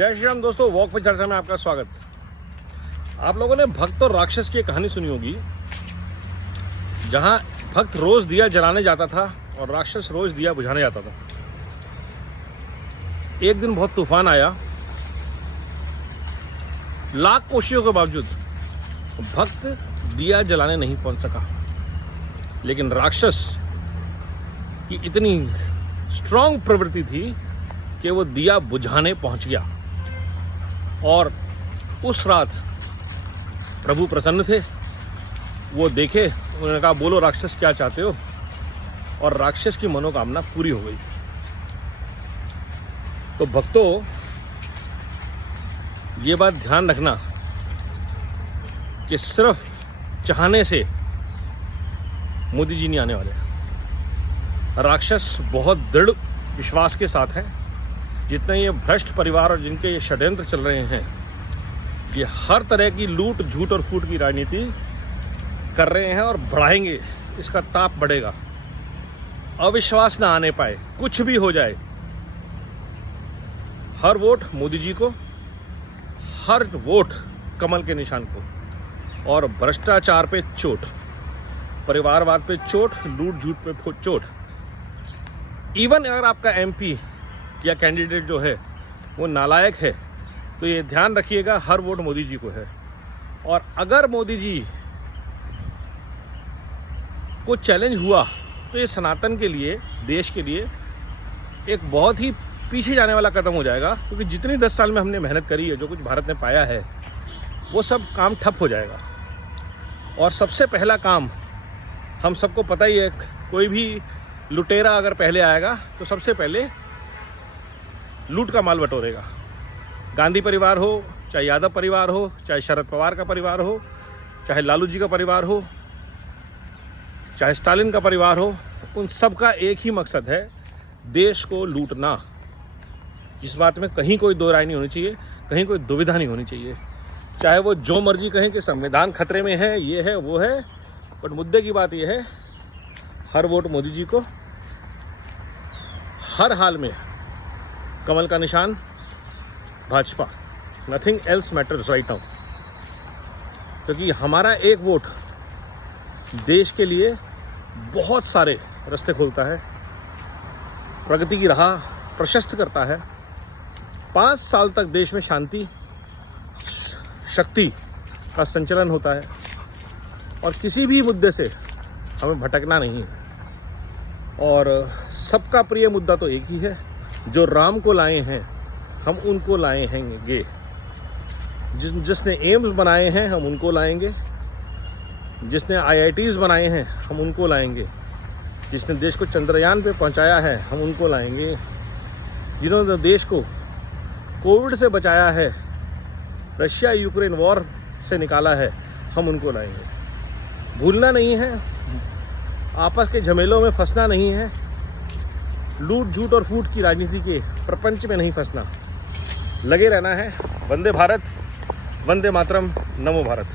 जय श्री राम दोस्तों, वॉक पे चर्चा में आपका स्वागत। आप लोगों ने भक्त और राक्षस की एक कहानी सुनी होगी, जहां भक्त रोज दिया जलाने जाता था और राक्षस रोज दिया बुझाने जाता था। एक दिन बहुत तूफान आया, लाख कोशिशों के बावजूद भक्त दिया जलाने नहीं पहुंच सका, लेकिन राक्षस की इतनी स्ट्रांग प्रवृत्ति थी कि वो दिया बुझाने पहुंच गया। और उस रात प्रभु प्रसन्न थे, वो देखे, उन्होंने कहा बोलो राक्षस क्या चाहते हो, और राक्षस की मनोकामना पूरी हो गई। तो भक्तों, ये बात ध्यान रखना कि सिर्फ चाहने से मोदी जी नहीं आने वाले। राक्षस बहुत दृढ़ विश्वास के साथ हैं। जितने ये भ्रष्ट परिवार और जिनके ये षड्यंत्र चल रहे हैं, ये हर तरह की लूट, झूठ और फूट की राजनीति कर रहे हैं और बढ़ाएंगे। इसका ताप बढ़ेगा, अविश्वास ना आने पाए, कुछ भी हो जाए। हर वोट मोदी जी को, हर वोट कमल के निशान को। और भ्रष्टाचार पे चोट, परिवारवाद पे चोट, लूट झूठ पे चोट। इवन अगर आपका एमपी या कैंडिडेट जो है वो नालायक है, तो ये ध्यान रखिएगा, हर वोट मोदी जी को है। और अगर मोदी जी को चैलेंज हुआ तो ये सनातन के लिए, देश के लिए एक बहुत ही पीछे जाने वाला कदम हो जाएगा, क्योंकि जितनी 10 साल में हमने मेहनत करी है, जो कुछ भारत ने पाया है, वो सब काम ठप हो जाएगा। और सबसे पहला काम, हम सबको पता ही है, कोई भी लुटेरा अगर पहले आएगा तो सबसे पहले लूट का माल बटोरेगा। गांधी परिवार हो, चाहे यादव परिवार हो, चाहे शरद पवार का परिवार हो, चाहे लालू जी का परिवार हो, चाहे स्टालिन का परिवार हो, उन सब का एक ही मकसद है, देश को लूटना। इस बात में कहीं कोई दो राय नहीं होनी चाहिए, कहीं कोई दुविधा नहीं होनी चाहिए। चाहे वो जो मर्जी कहें कि संविधान खतरे में है, ये है वो है, बट मुद्दे की बात यह है, हर वोट मोदी जी को, हर हाल में कमल का निशान Bhajpa. Nothing else matters right now, क्योंकि हमारा एक वोट देश के लिए बहुत सारे रास्ते खोलता है, प्रगति की राह प्रशस्त करता है। 5 साल तक देश में शांति, शक्ति का संचलन होता है, और किसी भी मुद्दे से हमें भटकना नहीं है। और सबका प्रिय मुद्दा तो एक ही है, जो राम को लाए हैं हम उनको लाए हैंगे। जिसने एम्स बनाए हैं हम उनको लाएंगे, जिसने IITs बनाए हैं हम उनको लाएंगे, जिसने देश को चंद्रयान पे पहुंचाया है हम उनको लाएंगे, जिन्होंने देश को कोविड से बचाया है, रशिया यूक्रेन वॉर से निकाला है, हम उनको लाएंगे। भूलना नहीं है, आपस के झमेलों में फंसना नहीं है, लूट झूठ और फूट की राजनीति के प्रपंच में नहीं फंसना, लगे रहना है। वंदे भारत, वंदे मातरम, नमो भारत।